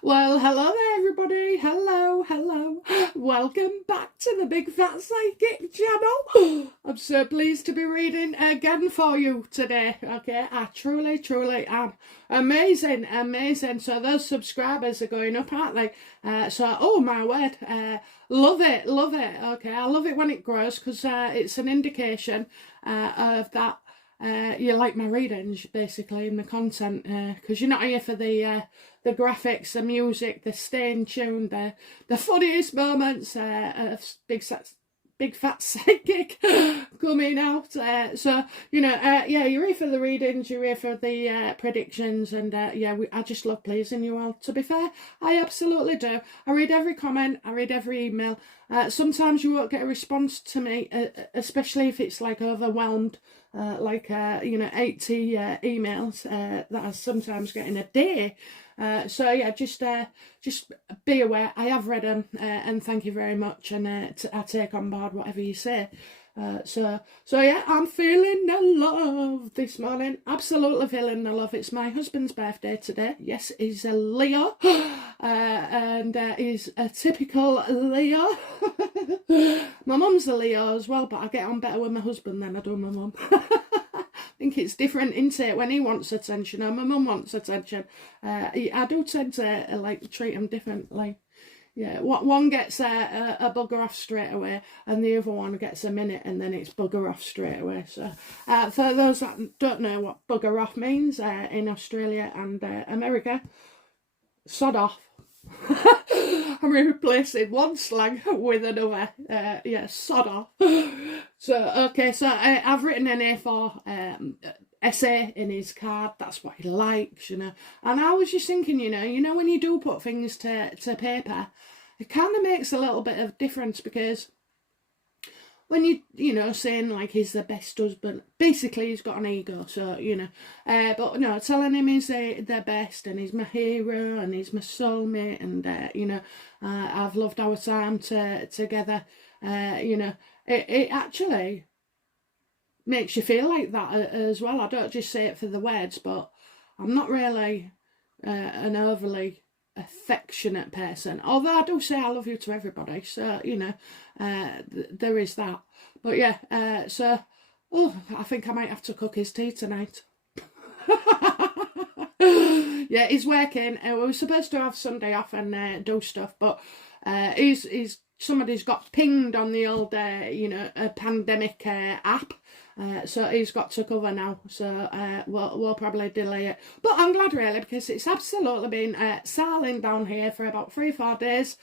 Well, hello there, everybody. Hello. Welcome back to the Big Fat Psychic channel. I'm so pleased to be reading again for you today. Okay, I truly am. Amazing. So those subscribers are going up, aren't they? Oh my word, love it. Okay, I love it when it grows because it's an indication of that. You like my readings, basically, and the content, because you're not here for the graphics, the music, the staying tuned, the funniest moments of Big Fat Psychic coming out. So, yeah, you're here for the readings, you're here for the predictions, and I just love pleasing you all. To be fair, I absolutely do. I read every comment, I read every email. Sometimes you won't get a response to me, especially if it's like overwhelmed. 80 emails that I sometimes get in a day. So yeah, just be aware. I have read them, and thank you very much. And I take on board whatever you say. So yeah, I'm feeling the love this morning. Absolutely feeling the love. It's my husband's birthday today. Yes, he's a Leo, and he's a typical Leo. My mum's a Leo as well, but I get on better with my husband than I do my mum. I think it's different, isn't it? When he wants attention, or my mum wants attention, I do tend to treat him differently. Yeah, one gets a bugger off straight away, and the other one gets a minute, and then it's bugger off straight away. So, for those that don't know what bugger off means, in Australia and America, sod off. I'm replacing one slang with another. Sod off. So I've written an A4 essay in his card. That's what he likes, And I was just thinking, when you do put things to paper, it kind of makes a little bit of difference, because when saying like he's the best husband, basically he's got an ego, so but no, telling him he's the best and he's my hero and he's my soulmate, and I've loved our time together. It actually makes you feel like that as well. I don't just say it for the words, but I'm not really an overly affectionate person, although I do say I love you to everybody, so there is that. But yeah, I think I might have to cook his tea tonight. Yeah, he's working. We were supposed to have Sunday off and do stuff, but somebody's got pinged on the old a pandemic app. So he's got to cover now, so we'll probably delay it. But I'm glad, really, because it's absolutely been sailing down here for about 3 or 4 days,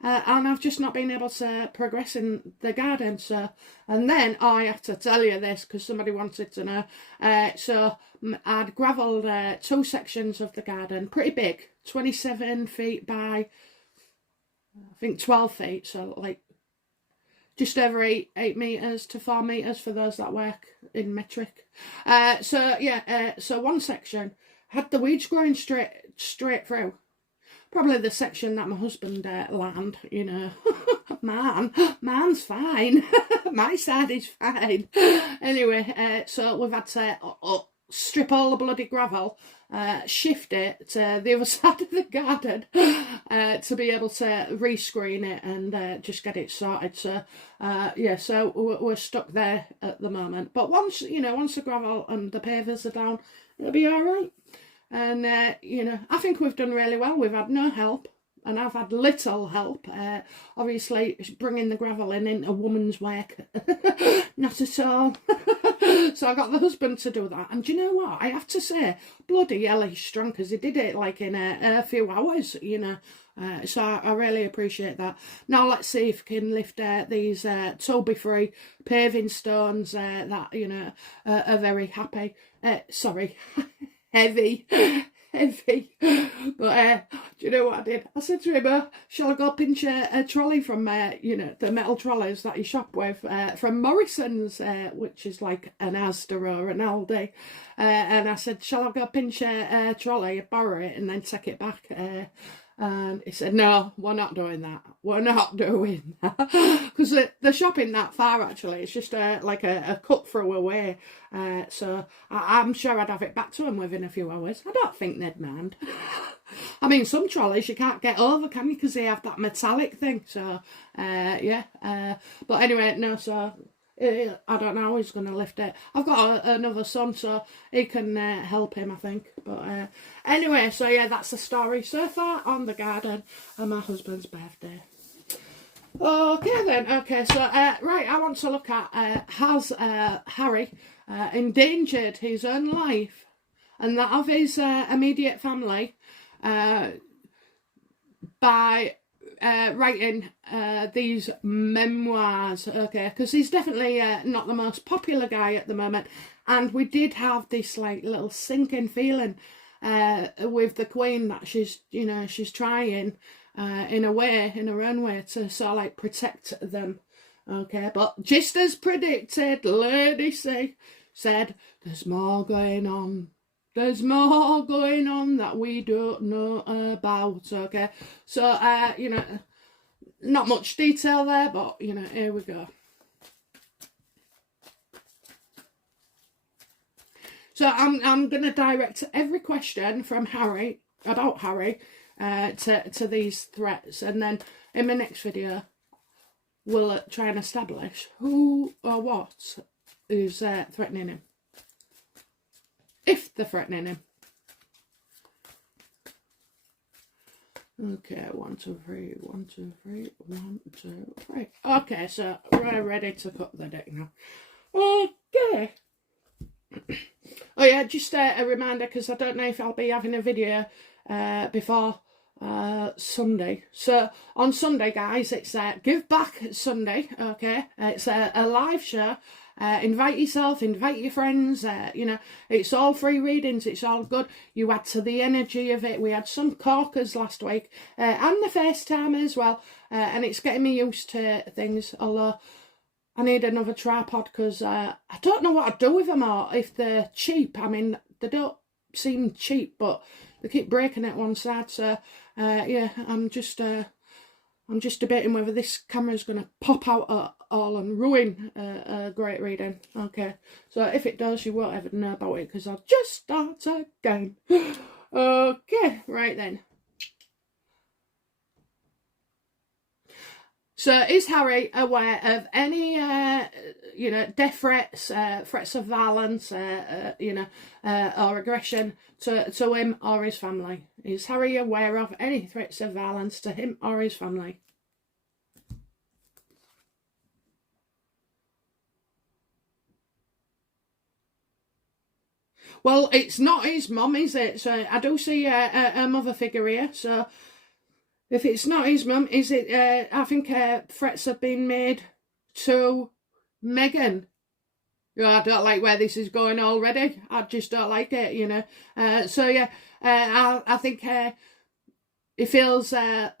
and I've just not been able to progress in the garden. So, and then I have to tell you this because somebody wanted to know. So I'd gravelled 2 sections of the garden, pretty big, 27 feet by I think 12 feet, so like just over 8 metres to 4 metres for those that work in metric. So one section had the weeds growing straight through. Probably the section that my husband land, Man's fine. My side is fine. Anyway, so we've had to strip all the bloody gravel, shift it to the other side of the garden to be able to rescreen it and just get it sorted. So so we're stuck there at the moment. But once the gravel and the pavers are down, it'll be all right. And I think we've done really well. We've had no help, and I've had little help. Obviously, bringing the gravel in a woman's work, not at all. So I got the husband to do that, and do you know what? I have to say, bloody hell, he's strong, because he did it like in a few hours, So I really appreciate that. Now let's see if we can lift these Toby-free paving stones that are very happy. Heavy. But do you know what I did? I said to him, shall I go pinch a trolley from the metal trolleys that you shop with from Morrison's, which is like an Asda or an Aldi, and I said, shall I go pinch a trolley, borrow it and then take it back? And he said, no, we're not doing that. We're not doing that. Because the shopping that far, actually. It's just like a cut through away. So I'm sure I'd have it back to them within a few hours. I don't think they'd mind. I mean, some trolleys you can't get over, can you? Because they have that metallic thing. So, yeah. But anyway, no, so I don't know how he's going to lift it. I've got another son, so he can help him, I think. But anyway, so yeah, that's the story so far on the garden and my husband's birthday. Okay then, okay, so right, I want to look at has Harry endangered his own life and that of his immediate family by writing these memoirs, okay, because he's definitely not the most popular guy at the moment, and we did have this like little sinking feeling with the Queen that she's, you know, she's trying in a way, in her own way, to sort of like protect them, okay, but just as predicted, Lady C said, there's more going on. There's more going on that we don't know about, okay? So, you know, not much detail there, but, you know, here we go. So I'm going to direct every question from Harry, about Harry, to these threats. And then in my next video, we'll try and establish who or what is threatening him. If they're threatening him. Okay, 1, 2, 3, 1, 2, 3, 1, 2, 3. Okay, so we're ready to cut the deck now. Okay. Oh yeah, just a reminder, because I don't know if I'll be having a video before Sunday. So on Sunday, guys, it's Give Back Sunday, okay? It's a live show. Invite yourself, invite your friends, you know, it's all free readings, it's all good. You add to the energy of it. We had some corkers last week, and the FaceTime as well, and it's getting me used to things, although I need another tripod, because I don't know what I'd do with them, or if they're cheap. I mean, they don't seem cheap, but they keep breaking at one side, so yeah, I'm just debating whether this camera's going to pop out all and ruin a great reading. Okay, so if it does, you won't ever know about it, because I'll just start again. Okay, right then. So is Harry aware of any, you know, death threats, threats of violence, you know, or aggression to him or his family? Is Harry aware of any threats of violence to him or his family? Well, it's not his mum, is it? So I do see a mother figure here. So if it's not his mum, is it? I think threats have been made to Meghan. I don't like where this is going already. I just don't like it, you know. So yeah, I think he feels. There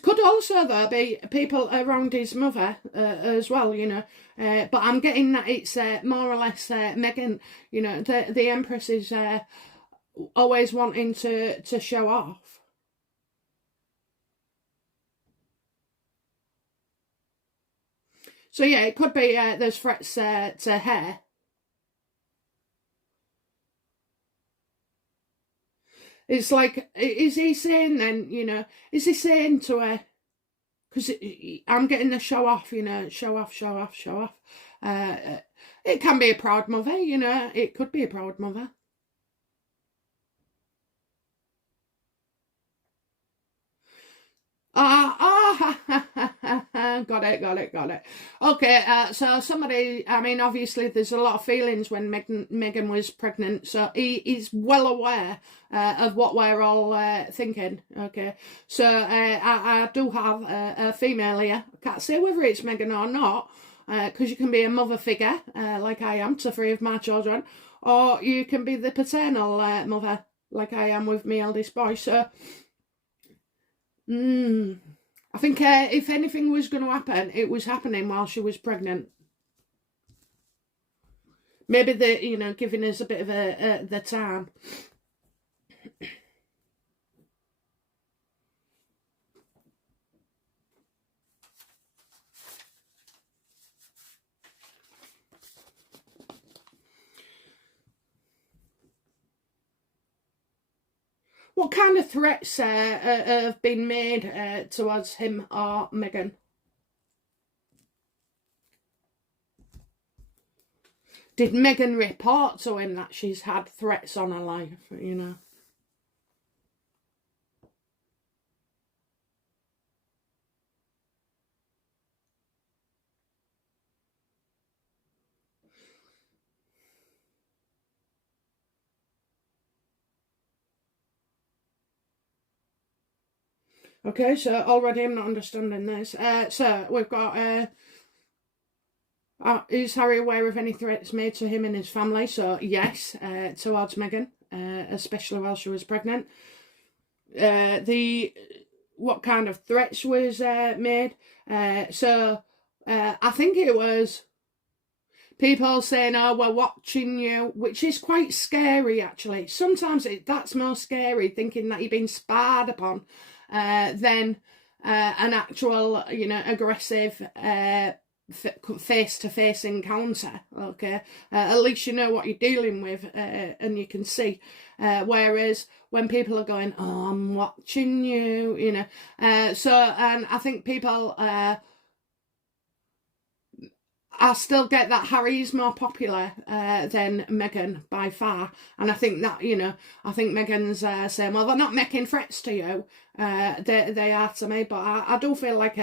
could also, though, be people around his mother as well, you know. But I'm getting that it's more or less Meghan, you know, the Empress is always wanting to show off. So yeah, it could be there's threats to her. It's like, is he saying then, you know, is he saying to her, because I'm getting the show off, you know, show off. It can be a proud mother, you know, it could be a proud mother. Got it. Okay, so somebody, I mean, obviously there's a lot of feelings when Meghan was pregnant, so he is well aware of what we're all thinking, okay. So I do have a female here. I can't say whether it's Meghan or not, because you can be a mother figure, like I am to 3 of my children, or you can be the paternal mother, like I am with my eldest boy, so... I think if anything was going to happen, it was happening while she was pregnant. Maybe the, you know, giving us a bit of the time. What kind of threats have been made towards him or Meghan? Did Meghan report to him that she's had threats on her life, you know? Okay, so already I'm not understanding this. So we've got, is Harry aware of any threats made to him and his family? So yes, towards Meghan, especially while she was pregnant. What kind of threats was made? So I think it was people saying, "Oh, we're watching you," which is quite scary, actually. Sometimes that's more scary, thinking that you're being spied upon, than an actual, you know, aggressive face-to-face encounter. Okay, at least you know what you're dealing with, and you can see. Whereas when people are going, "Oh, I'm watching you," you know, and I think people. I still get that Harry's more popular than Meghan by far, and I think that, you know, I think Meghan's saying, well, they're not making threats to you, they are to me, but I do feel like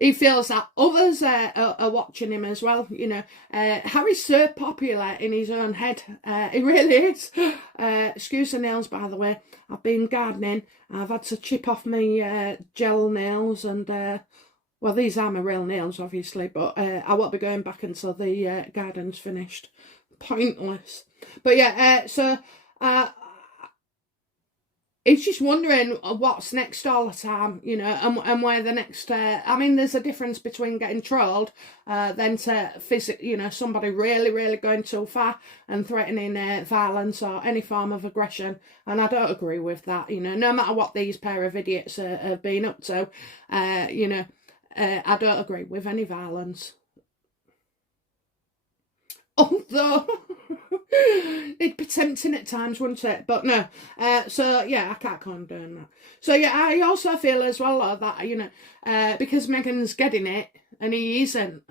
he feels that others are watching him as well, you know. Harry's so popular in his own head, he really is. Excuse the nails, by the way. I've been gardening, I've had to chip off my gel nails, and well, these are my real nails, obviously, but I won't be going back until the garden's finished. Pointless. But yeah, so he's just wondering what's next all the time, you know, and where the next... I mean, there's a difference between getting trolled than to you know, somebody really, really going too far and threatening violence or any form of aggression. And I don't agree with that, you know, no matter what these pair of idiots have been up to, you know, I don't agree with any violence. Although it'd be tempting at times, wouldn't it? But no. So yeah, I can't condone that. So yeah, I also feel as well that, you know, because Meghan's getting it and he isn't.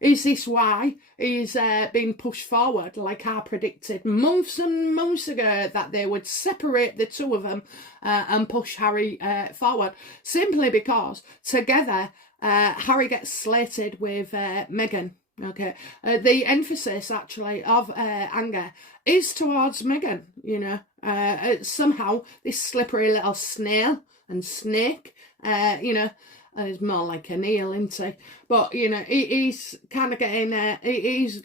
Is this why he's been pushed forward, like I predicted months and months ago, that they would separate the two of them and push Harry forward? Simply because together Harry gets slated with Meghan. Okay, the emphasis actually of anger is towards Meghan, you know. Somehow this slippery little snail and snake, you know, is more like an eel, isn't he? But you know, he's kind of getting he's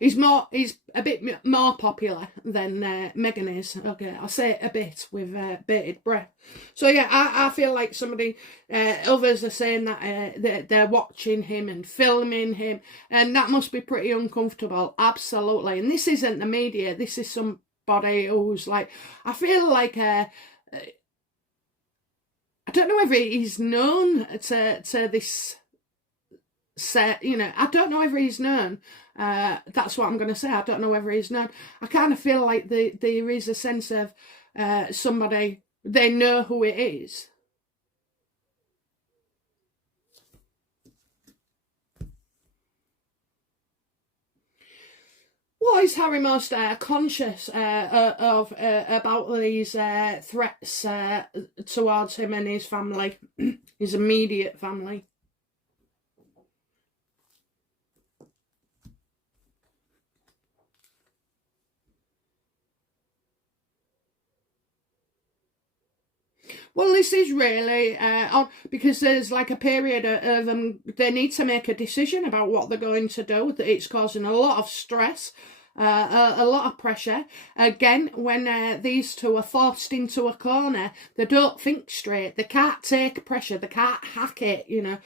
a bit more popular than Meghan is. Okay, I'll say it a bit with bated breath. So yeah, I feel like others are saying that they're watching him and filming him, and that must be pretty uncomfortable. Absolutely. And this isn't the media. This is somebody who's like, I feel like I don't know whether he's known to this set, you know, I don't know whether he's known. That's what I'm going to say. I don't know whether he's known. I kind of feel like there is a sense of somebody, they know who it is. What is Harry most conscious of about these threats towards him and his family, his immediate family? Well, this is really odd because there's like a period of them. They need to make a decision about what they're going to do. It's causing a lot of stress, a lot of pressure. Again, when these two are forced into a corner, they don't think straight. They can't take pressure. They can't hack it, you know.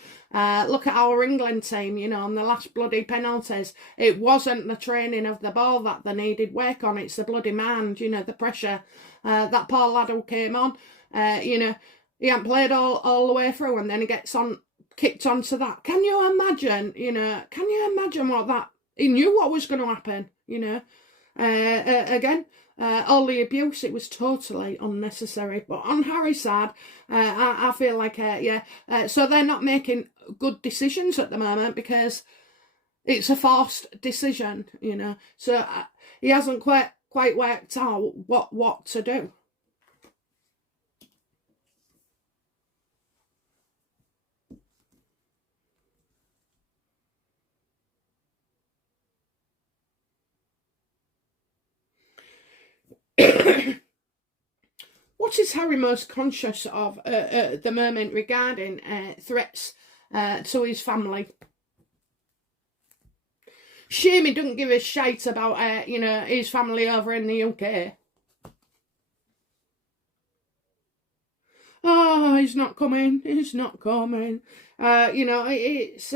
Look at our England team, you know, on the last bloody penalties. It wasn't the training of the ball that they needed work on. It's the bloody mind, you know, the pressure. That poor lad who came on, you know, he hadn't played all the way through, and then he gets kicked onto that. Can you imagine, you know, he knew what was going to happen, you know. Again, all the abuse, it was totally unnecessary. But on Harry's side, I feel like, so they're not making good decisions at the moment because it's a forced decision, you know. So he hasn't quite worked out what to do. What is Harry most conscious of at the moment regarding threats to his family? Shame he doesn't give a shite about, his family over in the UK. Oh, he's not coming. He's not coming. It's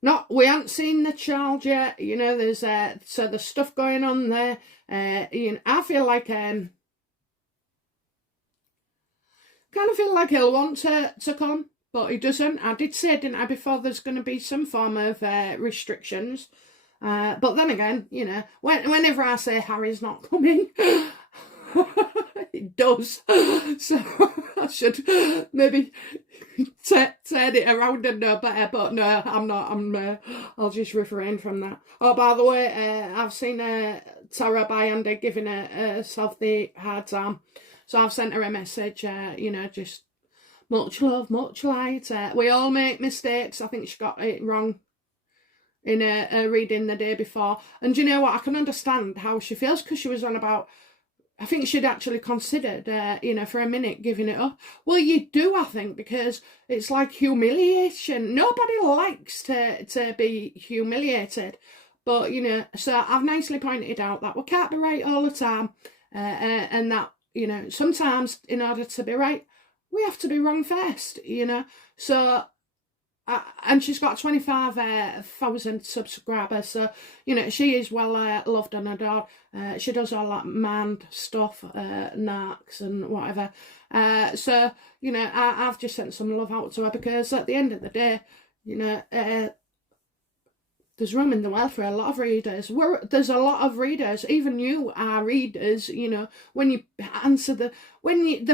not. We haven't seen the child yet. You know, there's so there's stuff going on there. I feel like kind of feel like he'll want to come, but he doesn't. I did say, didn't I, before, there's going to be some form of restrictions. But then again, you know, whenever I say Harry's not coming, it does. So I should maybe turn it around and know better. But no, I'm not. I'll just refrain from that. Oh, by the way, I've seen Tara Byanda giving herself the hard time. So I've sent her a message, just much love, much light. We all make mistakes. I think she got it wrong in a reading the day before. And you know what? I can understand how she feels, because she was on about, I think she'd actually considered, for a minute giving it up. Well, you do, I think, because it's like humiliation. Nobody likes to be humiliated. But, so I've nicely pointed out that we can't be right all the time. And that, sometimes in order to be right, we have to be wrong first, So, and she's got 25,000 subscribers, so, she is well loved and adored. She does all that manned stuff, narcs and whatever. So, I've just sent some love out to her, because at the end of the day, there's room in the world for a lot of readers. There's a lot of readers. Even you are readers, when you answer the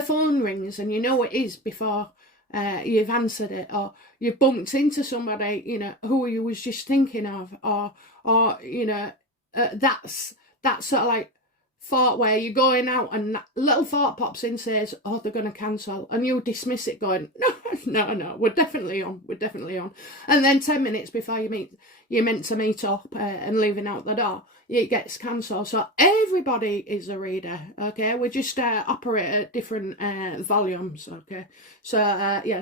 phone rings and you know it is before you've answered it, or you've bumped into somebody, who you was just thinking of, or that's sort of like thought where you're going out and that little thought pops in, says, oh, they're going to cancel, and you dismiss it going, no, we're definitely on. And then 10 minutes before you're meant to meet up and leaving out the door, it gets cancelled. So everybody is a reader, okay? We just operate at different volumes, okay? So,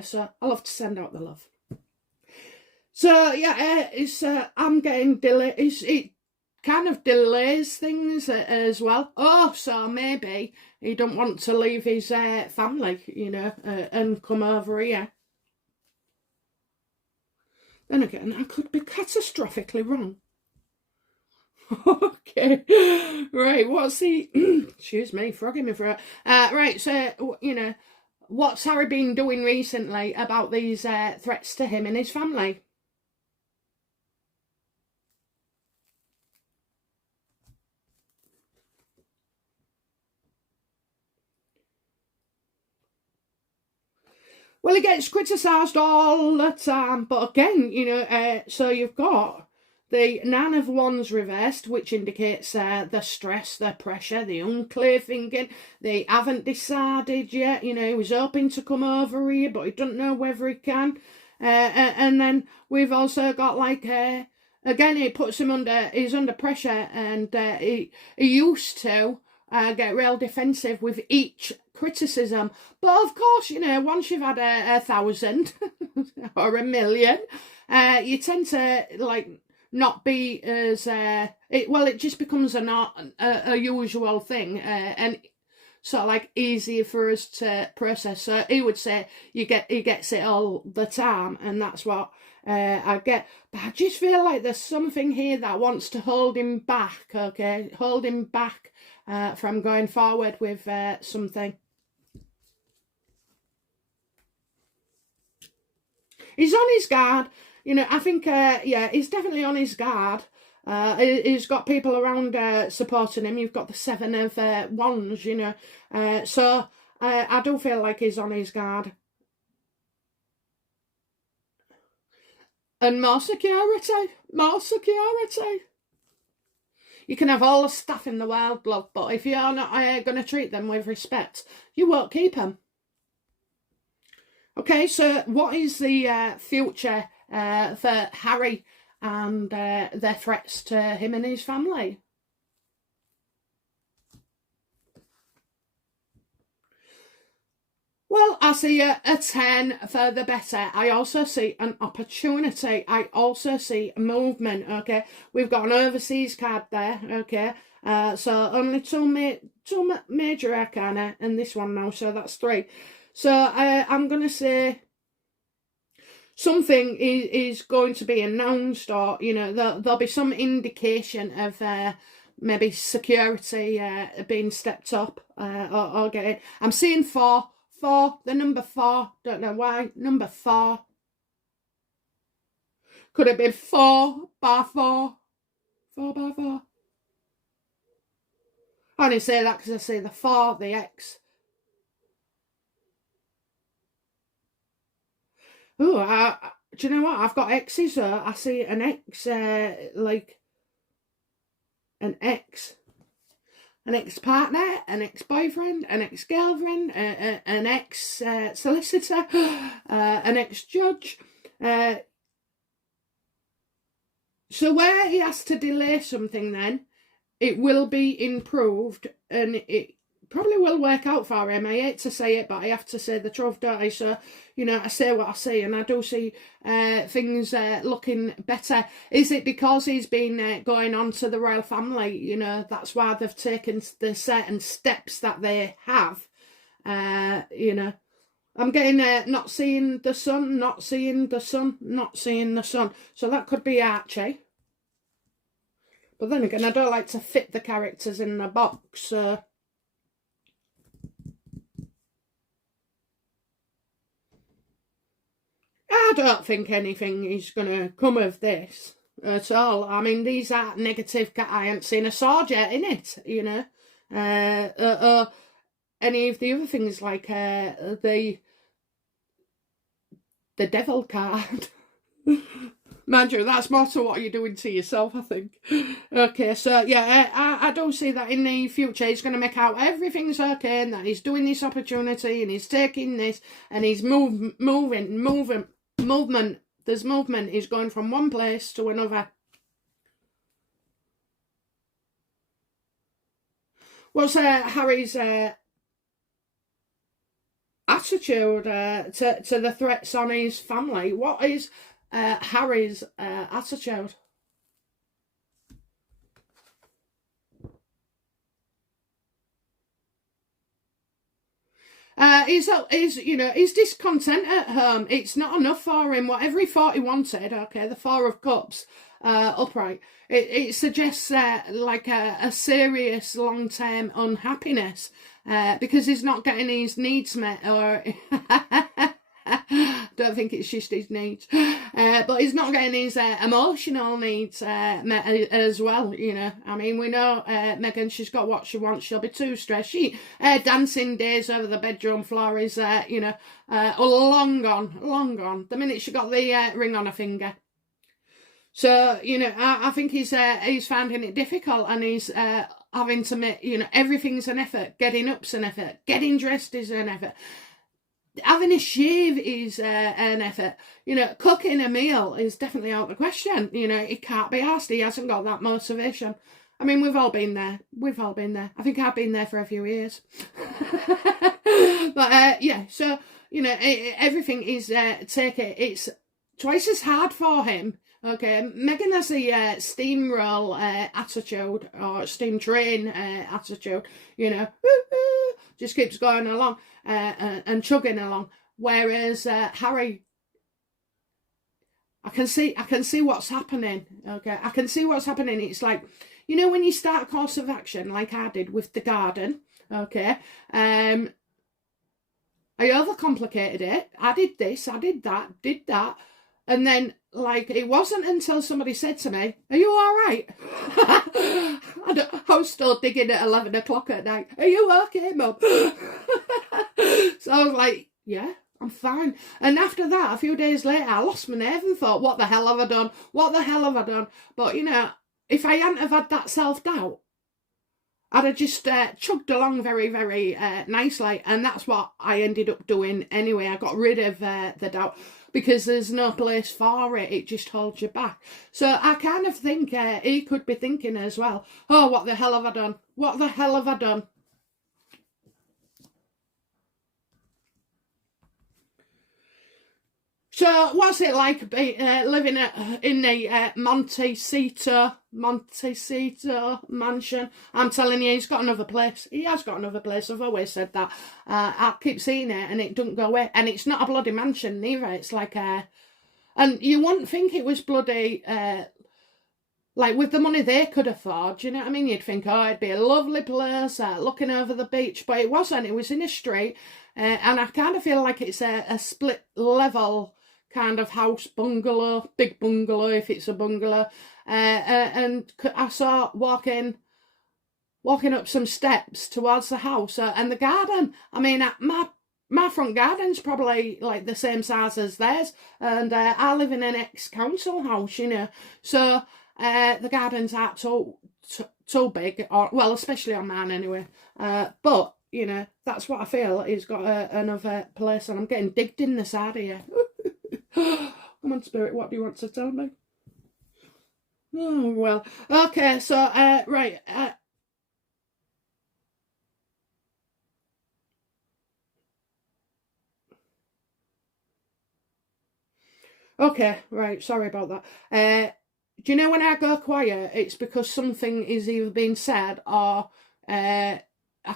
so I love to send out the love. So, I'm getting delayed. It kind of delays things as well. Oh, so maybe he don't want to leave his family, and come over here. Then again, I could be catastrophically wrong. Okay, right, what's the... excuse me, frogging me for it. Right, so, what's Harry been doing recently about these threats to him and his family? Well, it gets criticised all the time, but again, so you've got the Nine of Wands reversed, which indicates the stress, the pressure, the unclear thinking. They haven't decided yet. He was hoping to come over here, but he doesn't know whether he can. And then we've also got again, it puts him he's under pressure, and he used to get real defensive with each criticism. But of course, once you've had 1,000 or 1,000,000, you tend to not be as it just becomes a usual thing, and sort of easier for us to process. So he would say he gets it all the time, and that's what I get. But I just feel like there's something here that wants to hold him back, okay? Hold him back from going forward with something. He's on his guard. I think, he's definitely on his guard. He's got people around supporting him. You've got the Seven of Wands, you know. So I do feel like he's on his guard. And more security. More security. You can have all the staff in the world, love, but if you're not going to treat them with respect, you won't keep them. Okay, so what is the future for Harry and their threats to him and his family? Well, I see a 10 for the better. I also see an opportunity. I also see movement, okay? We've got an overseas card there, okay? So only two major arcana and this one now, so that's 3. So I'm going to say something is going to be announced, or, you know, there'll be some indication of maybe security being stepped up or getting... I'm seeing 4, the number 4, don't know why, number 4. Could it be 4 by 4? 4 by 4? I only say that because I see the 4, the X. Oh, do you know what? I've got X's, so I see an X, like an X. An ex-partner, an ex-boyfriend, an ex-girlfriend, an ex-solicitor, an ex-judge. So where he has to delay something then, it will be improved and it probably will work out for him. I hate to say it, but I have to say the truth, don't I? So, you know, I say what I see, and I do see things looking better. Is it because he's been going on to the royal family? You know, that's why they've taken the certain steps that they have. You know, I'm getting not seeing the sun, not seeing the sun, not seeing the sun. So that could be Archie. But then again, I don't like to fit the characters in a box, so... I don't think anything is going to come of this at all. I mean, these are negative. I haven't seen a sword yet in it, you know. Any of the other things like the devil card. Mind you, that's more to what you're doing to yourself, I think. Okay, so yeah, I don't see that in the future he's going to make out everything's okay and that he's doing this opportunity and he's taking this and he's movement. There's movement. He's going from one place to another. What's Harry's attitude to the threats on his family? What is Harry's attitude? He's discontent at home. It's not enough for him. Whatever he thought he wanted, okay, the 4 of Cups, upright, it suggests like a serious long-term unhappiness because he's not getting his needs met, or don't think it's just his needs, but he's not getting his emotional needs met as well, you know. I mean, we know Meghan, she's got what she wants. She'll be too stressed. Dancing days over the bedroom floor is, long gone. The minute she got the ring on her finger. So, you know, I think he's finding it difficult, and he's having to make, you know, everything's an effort. Getting up's an effort. Getting dressed is an effort. Having a shave is an effort. You know, cooking a meal is definitely out of the question. You know, it can't be asked. He hasn't got that motivation. I mean, we've all been there. I think I've been there for a few years. But, yeah, so, you know, everything is, it's twice as hard for him. Okay, Meghan has a steamroll attitude, or steam train attitude, you know, just keeps going along and chugging along. Whereas Harry, I can see what's happening. Okay, I can see what's happening. It's like, you know, when you start a course of action, like I did with the garden. Okay, I overcomplicated it. I did this, I did that, And then, like, it wasn't until somebody said to me, "Are you all right?" I was still digging at 11 o'clock at night. "Are you okay, Mum?" So I was like, "Yeah, I'm fine." And after that, a few days later, I lost my nerve and thought, "What the hell have I done? What the hell have I done?" But, you know, if I hadn't have had that self-doubt, I'd have just chugged along very, very nicely. And that's what I ended up doing anyway. I got rid of the doubt because there's no place for it. It just holds you back. So I kind of think he could be thinking as well, "Oh, what the hell have I done? What the hell have I done?" So what's it like living in the Montecito mansion? I'm telling you, he's got another place. He has got another place. I've always said that. I keep seeing it and it doesn't go away. And it's not a bloody mansion neither. It's like a... And you wouldn't think it was bloody... like with the money they could afford, you know what I mean? You'd think, oh, it'd be a lovely place, looking over the beach. But it wasn't. It was in a street. And I kind of feel like it's a split level kind of house, bungalow, big bungalow if it's a bungalow, and I saw walking up some steps towards the house and the garden. I mean, my front garden's probably like the same size as theirs, and I live in an ex-council house, you know, so the gardens aren't so big, or well, especially on mine anyway, but you know, that's what I feel. He's got another place, and I'm getting digged in the side here. Come on, Spirit, what do you want to tell me? Oh, well. Okay, so, right. Okay, right, sorry about that. Do you know when I go quiet, it's because something is either being said or I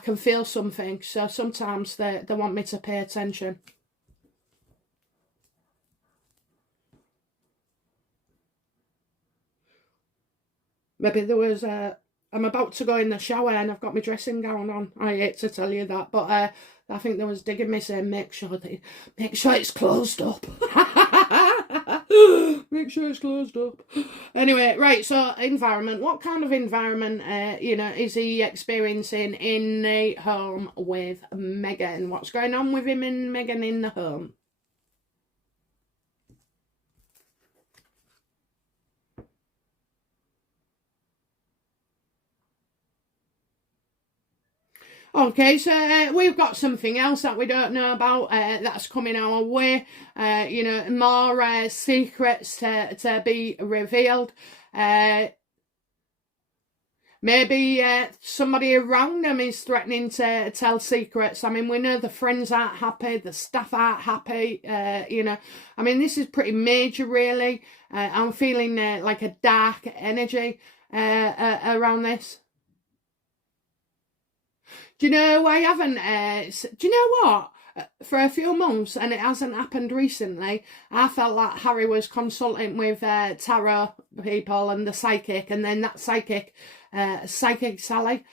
can feel something. So sometimes they want me to pay attention. Maybe there was I'm about to go in the shower and I've got my dressing gown on. I hate to tell you that, but I think there was digging me saying make sure it's closed up. Make sure it's closed up. Anyway, right, so environment. What kind of environment you know, is he experiencing in the home with Meghan? What's going on with him and Meghan in the home? Okay, so we've got something else that we don't know about that's coming our way. You know, more secrets to be revealed. Maybe somebody around them is threatening to tell secrets. I mean, we know the friends aren't happy, the staff aren't happy. You know, I mean, this is pretty major, really. I'm feeling like a dark energy around this. Do you know I haven't? Do you know what? For a few months, and it hasn't happened recently, I felt like Harry was consulting with tarot people and the psychic, and then that psychic Sally,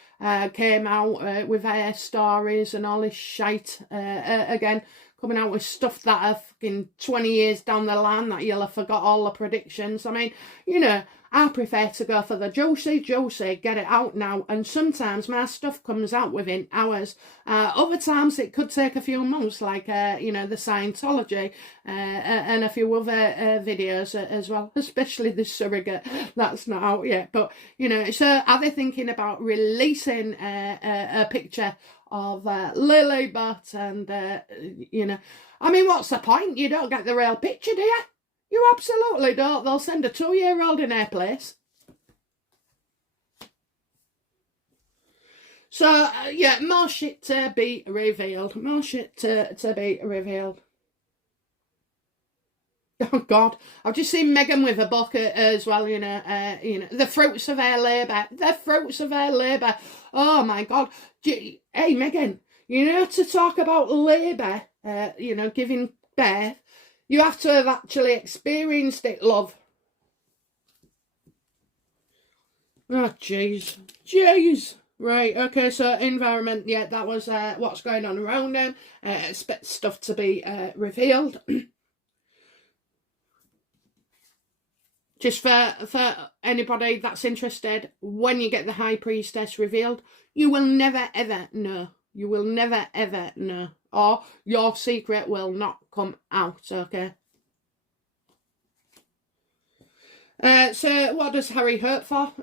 came out with her stories and all this shite again, coming out with stuff that are fucking 20 years down the line that you'll have forgot all the predictions. I mean, you know, I prefer to go for the juicy, get it out now. And sometimes my stuff comes out within hours. Other times it could take a few months, like, you know, the Scientology and a few other videos as well, especially the surrogate. That's not out yet. But, you know, so are they thinking about releasing a picture of Lilybet and, you know, I mean, what's the point? You don't get the real picture, do you? You absolutely don't. They'll send a 2-year-old in her place. So, yeah, more shit to be revealed. More shit to be revealed. Oh, God. I've just seen Meghan with a bucket as well, you know, the fruits of her labour. The fruits of her labour. Oh, my God. Hey, Meghan, you know, to talk about labour, you know, giving birth, you have to have actually experienced it, love. Oh, jeez. Jeez. Right, okay, so environment, yeah, that was what's going on around them. Expect stuff to be revealed. Just for anybody that's interested, when you get the High Priestess revealed, you will never ever know. You will never ever know. Or your secret will not come out, okay? So what does Harry hope for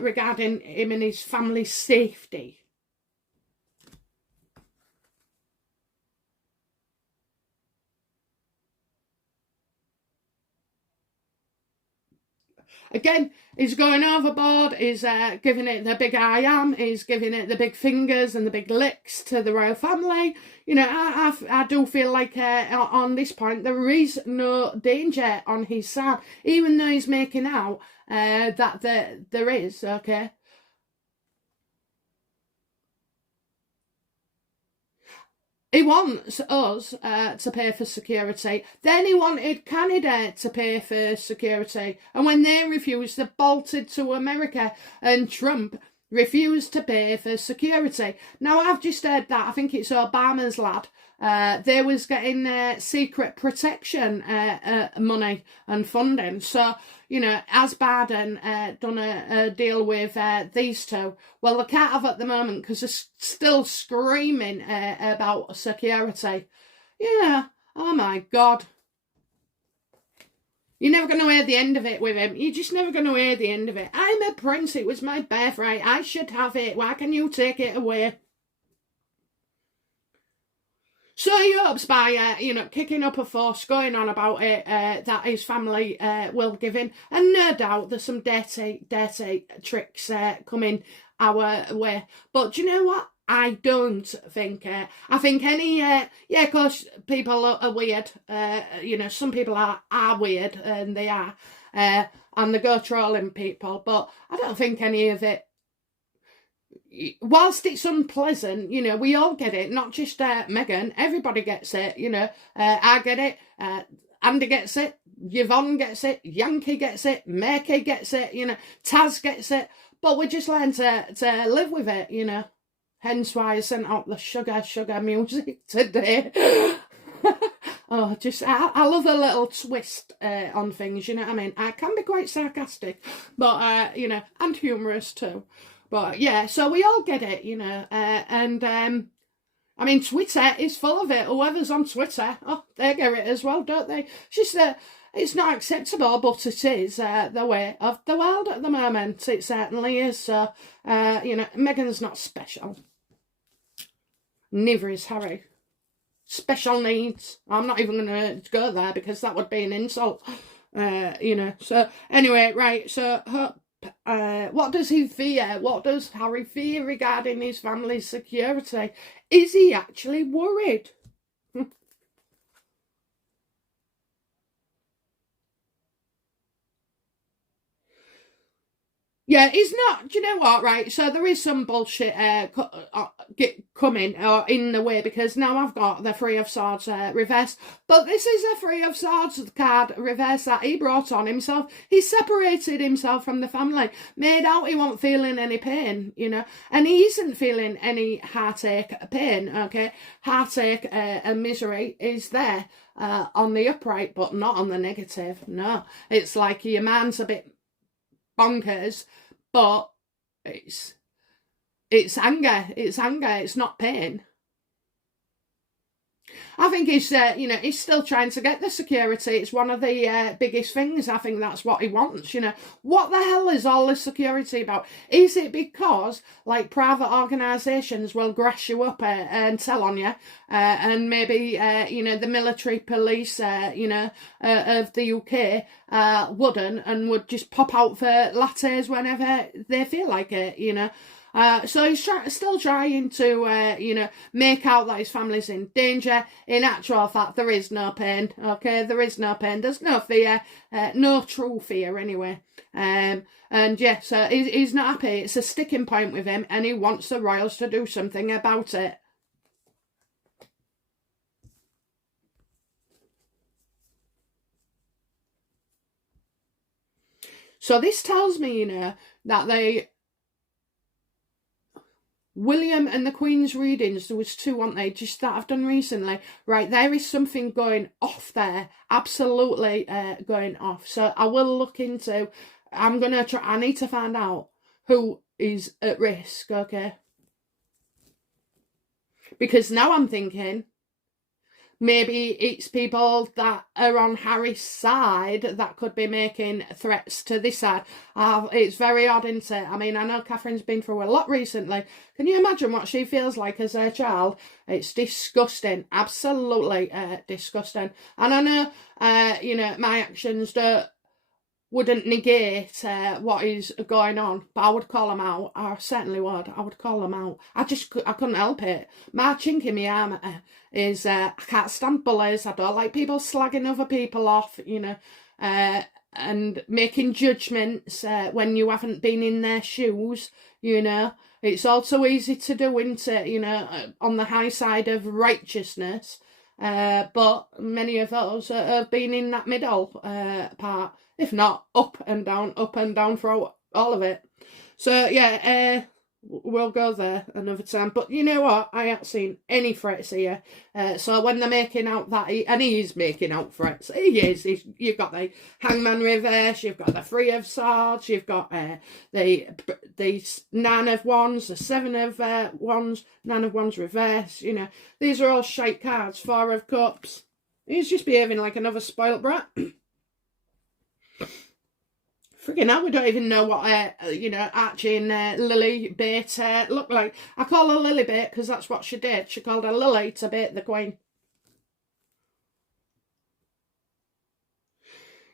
regarding him and his family's safety? Again, he's going overboard, he's giving it the big I am, he's giving it the big fingers and the big licks to the royal family. You know, I do feel like on this point there is no danger on his side, even though he's making out that there is, okay? He wants us to pay for security. Then he wanted Canada to pay for security. And when they refused, they bolted to America. And Trump refused to pay for security. Now, I've just heard that. I think it's Obama's lad. They was getting secret protection money and funding. So, you know, has Biden done a deal with these two? Well, they can't have at the moment because they're still screaming about security. Yeah, oh my God. You're never going to hear the end of it with him. You're just never going to hear the end of it. I'm a prince. It was my birthright. I should have it. Why can you take it away? So he hopes by, you know, kicking up a fuss, going on about it, that his family will give in. And no doubt there's some dirty tricks coming our way. But do you know what? I don't think, I think any, yeah, of course, people are weird. You know, some people are weird, and they are. And they go trolling people. But I don't think any of it, whilst it's unpleasant, you know, we all get it, not just Meghan, everybody gets it, you know, I get it, Andy gets it, Yvonne gets it, Yankee gets it, Murky gets it, you know, Taz gets it, but we just learn to live with it, you know, hence why I sent out the sugar music today. Oh, just, I love a little twist on things, you know what I mean, I can be quite sarcastic, but, you know, and humorous too. But yeah, so we all get it, you know, and I mean, Twitter is full of it. Whoever's on Twitter, oh, they get it as well, don't they? It's just it's not acceptable, but it is the way of the world at the moment. It certainly is. So, you know, Meghan's not special. Neither is Harry. Special needs. I'm not even going to go there because that would be an insult, you know. So anyway, right, so what does he fear? What does Harry fear regarding his family's security? Is he actually worried? Yeah, he's not. Do you know what? Right, so there is some bullshit coming in the way because now I've got the Three of Swords reverse, but this is a Three of Swords card reverse that he brought on himself. He separated himself from the family, made out he wasn't feeling any pain, you know, and he isn't feeling any heartache, pain. Okay, heartache and misery is there on the upright, but not on the negative. No, it's like your man's a bit bonkers, but it's anger. It's anger. It's not pain. I think he's, you know, he's still trying to get the security. It's one of the biggest things. I think that's what he wants, you know. What the hell is all this security about? Is it because, like, private organisations will grass you up and tell on you, and maybe, you know, the military police, you know, of the UK wouldn't and would just pop out for lattes whenever they feel like it, you know. So he's still trying to, you know, make out that his family's in danger. In actual fact, there is no pain, okay? There is no pain. There's no fear, no true fear anyway. And yeah, so he's not happy. It's a sticking point with him and he wants the royals to do something about it. So this tells me, you know, that they William and the Queen's readings, there was 2, weren't they, just that I've done recently. Right, there is something going off there, absolutely going off. So I will look into, I'm going to try, I need to find out who is at risk, okay? Because now I'm thinking, maybe it's people that are on Harry's side that could be making threats to this side. It's very odd, isn't it? I mean, I know Catherine's been through a lot recently. Can you imagine what she feels like as a child? It's disgusting. Absolutely disgusting. And I know, you know, my actions wouldn't negate what is going on, but I would call them out. I certainly would. I would call them out. I couldn't help it. My chink in my arm is I can't stand bullies. I don't like people slagging other people off, you know, and making judgments when you haven't been in their shoes, you know. It's also easy to do, isn't it, you know, on the high side of righteousness. But many of us have been in that middle part. If not, up and down throughout all of it. So, yeah, we'll go there another time. But you know what? I haven't seen any threats here. So when they're making out that, and he is making out threats. He is. You've got the Hangman reverse, you've got the 3 of Swords, you've got the 9 of Wands, the 7 of Wands, 9 of Wands reverse. You know, these are all shite cards. 4 of Cups. He's just behaving like another spoilt brat. Freaking hell, we don't even know what, you know, Archie and Lily bait look like. I call her Lily bait because that's what she did. She called her Lily to bait the Queen.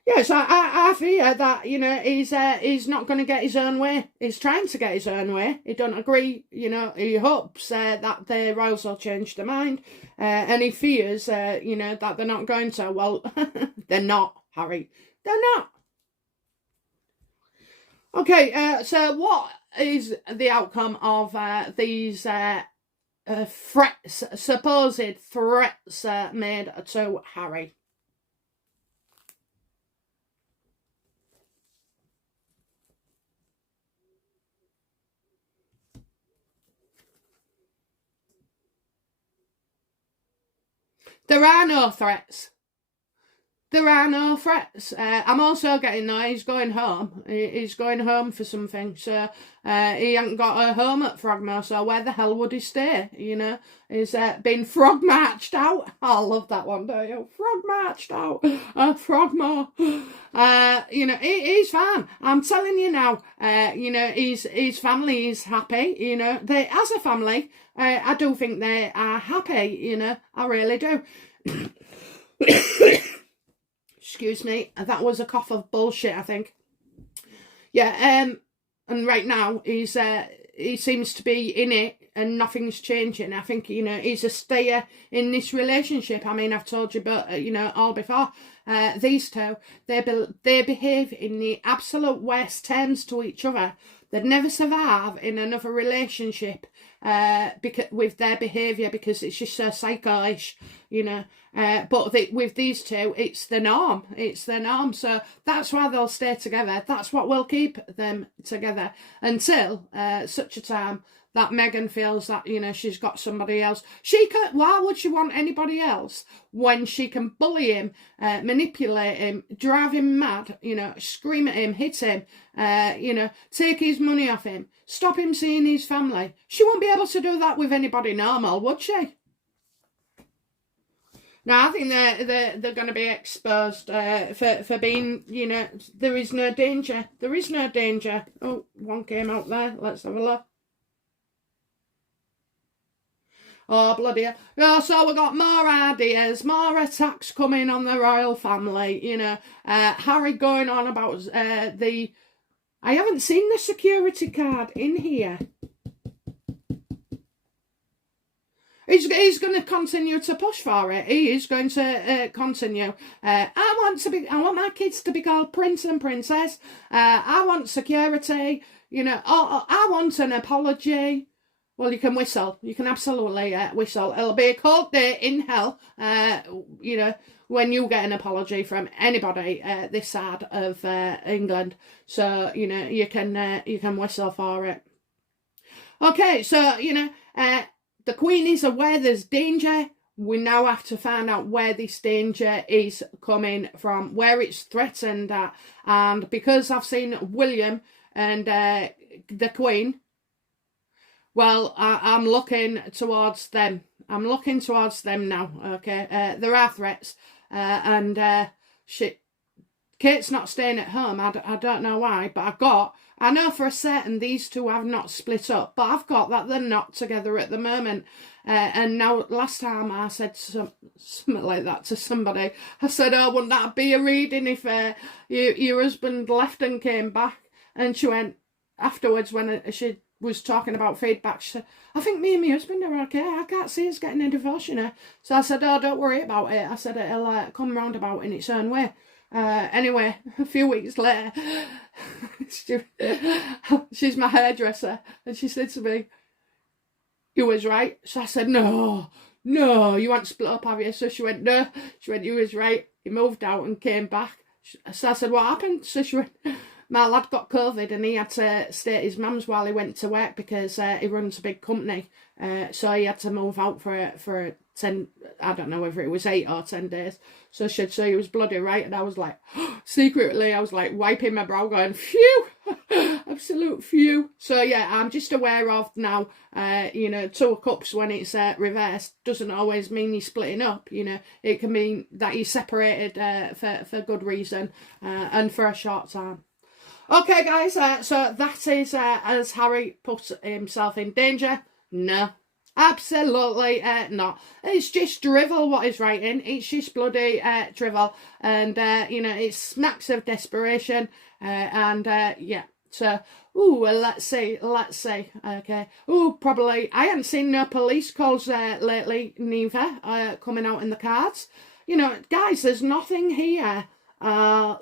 Yes, I fear that, you know, he's not going to get his own way. He's trying to get his own way. He don't agree, you know. He hopes that the royals will change their mind. And he fears, you know, that they're not going to. Well, they're not, Harry. They're not. Okay, so what is the outcome of these threats, supposed threats made to Harry? There are no threats. There are no threats. I'm also getting there, he's going home. He's going home for something. So he hasn't got a home at Frogmore, so where the hell would he stay? You know, he's been frog marched out. I love that one, don't you? Frog marched out. Frogmore. You know, he's fine. I'm telling you now, you know, his family is happy. You know, they, as a family, I do think they are happy. You know, I really do. Excuse me, that was a cough of bullshit, I think. Yeah, and right now he seems to be in it and nothing's changing. I think, you know, he's a stayer in this relationship. I mean, I've told you about, you know, all before. These two, they behave in the absolute worst terms to each other. They'd never survive in another relationship because with their behaviour, because it's just so psycho-ish, you know. But with these two, it's the norm. It's the norm. So that's why they'll stay together. That's what will keep them together until such a time that Meghan feels that, you know, she's got somebody else. Why would she want anybody else when she can bully him, manipulate him, drive him mad, you know, scream at him, hit him, you know, take his money off him, stop him seeing his family? She won't be able to do that with anybody normal, would she? Now, I think they're going to be exposed for being, you know, there is no danger. There is no danger. Oh, one came out there. Let's have a look. Oh, bloody hell. Oh, so we got more ideas, more attacks coming on the royal family, you know. Harry going on about I haven't seen the security card in here. He's going to continue to push for it. He is going to continue. I want my kids to be called Prince and Princess. I want security. You know, I want an apology. Well, you can whistle. You can absolutely whistle. It'll be a cold day in hell, you know, when you get an apology from anybody this side of England. So, you know, you can whistle for it. Okay, so, you know, the Queen is aware there's danger. We now have to find out where this danger is coming from, where it's threatened at. And because I've seen William and the Queen, well, I'm looking towards them. I'm looking towards them now, okay? There are threats. Kate's not staying at home. I don't know why, but I know for a certain these two have not split up, but I've got that they're not together at the moment. And now, last time I said something like that to somebody, I said, oh, wouldn't that be a reading if your husband left and came back? And she went, afterwards, when she was talking about feedback, she said, I think me and my husband are okay. I can't see us getting a divorce, you know. So I said, oh, don't worry about it. I said, it'll come round about in its own way. Anyway, a few weeks later, she's my hairdresser, and she said to me, you was right. So I said, no, you want to split up, have you? So she went, no. She went, you was right. He moved out and came back. So I said, what happened? So she went, my lad got COVID and he had to stay at his mum's while he went to work because he runs a big company. So he had to move out for 10, I don't know whether it was 8 or 10 days. So she said, so he was bloody right. And I was like, secretly, I was like wiping my brow going, phew, absolute phew. So yeah, I'm just aware of now, you know, 2 of cups when it's reversed doesn't always mean you're splitting up. You know, it can mean that you're separated for good reason and for a short time. Okay, guys, so that is, has Harry put himself in danger? No, absolutely not. It's just drivel what he's writing. It's just bloody drivel. And, you know, it smacks of desperation. Yeah, so, well, let's see. Okay. Probably, I haven't seen no police calls lately, neither, coming out in the cards. You know, guys, there's nothing here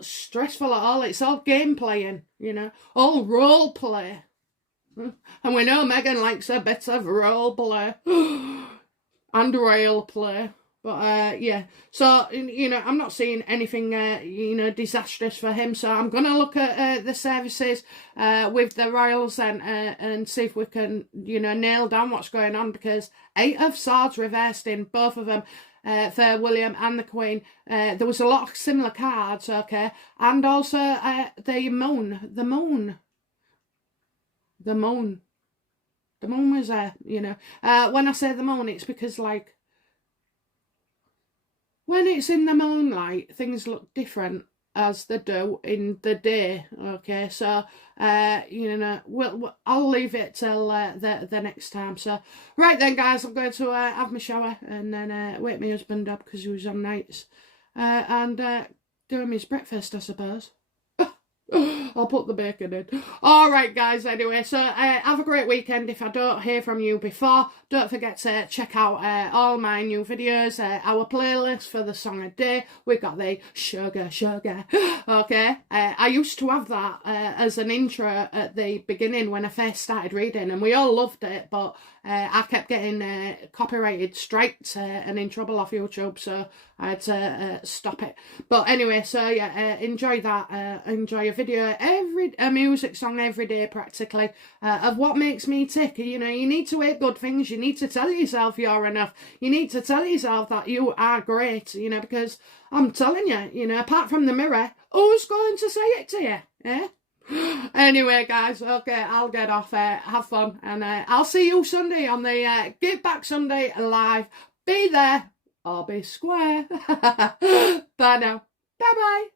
stressful at all. It's all game playing, you know, all role play. And we know Meghan likes a bit of role play and rail play. But yeah, so, you know, I'm not seeing anything, you know, disastrous for him. So I'm going to look at the services with the royals and see if we can, you know, nail down what's going on, because 8 of Swords reversed in both of them. For William and the Queen, there was a lot of similar cards, okay, and also the moon was there, you know. When I say the moon, it's because, like, when it's in the moonlight, things look different as they do in the day, okay. So you know, I'll leave it till the next time. So right then, guys, I'm going to have my shower and then wake my husband up because he was on nights and do him his breakfast, I suppose. I'll put the bacon in. Alright, guys, anyway, so have a great weekend. If I don't hear from you before, don't forget to check out all my new videos, our playlist for the song a day. We got the Sugar, okay. I used to have that as an intro at the beginning when I first started reading, and we all loved it, but I kept getting copyrighted strikes and in trouble off YouTube, so I had to stop it. But anyway, so yeah, enjoy that. Enjoy a video, a music song every day practically, of what makes me tick. You know, you need to hear good things. You need to tell yourself you're enough. You need to tell yourself that you are great, you know, because I'm telling you, you know, apart from the mirror, who's going to say it to you? Yeah? Anyway, guys, okay, I'll get off. Have fun, and I'll see you Sunday on the Give Back Sunday live. Be there or be square. Bye now. Bye bye.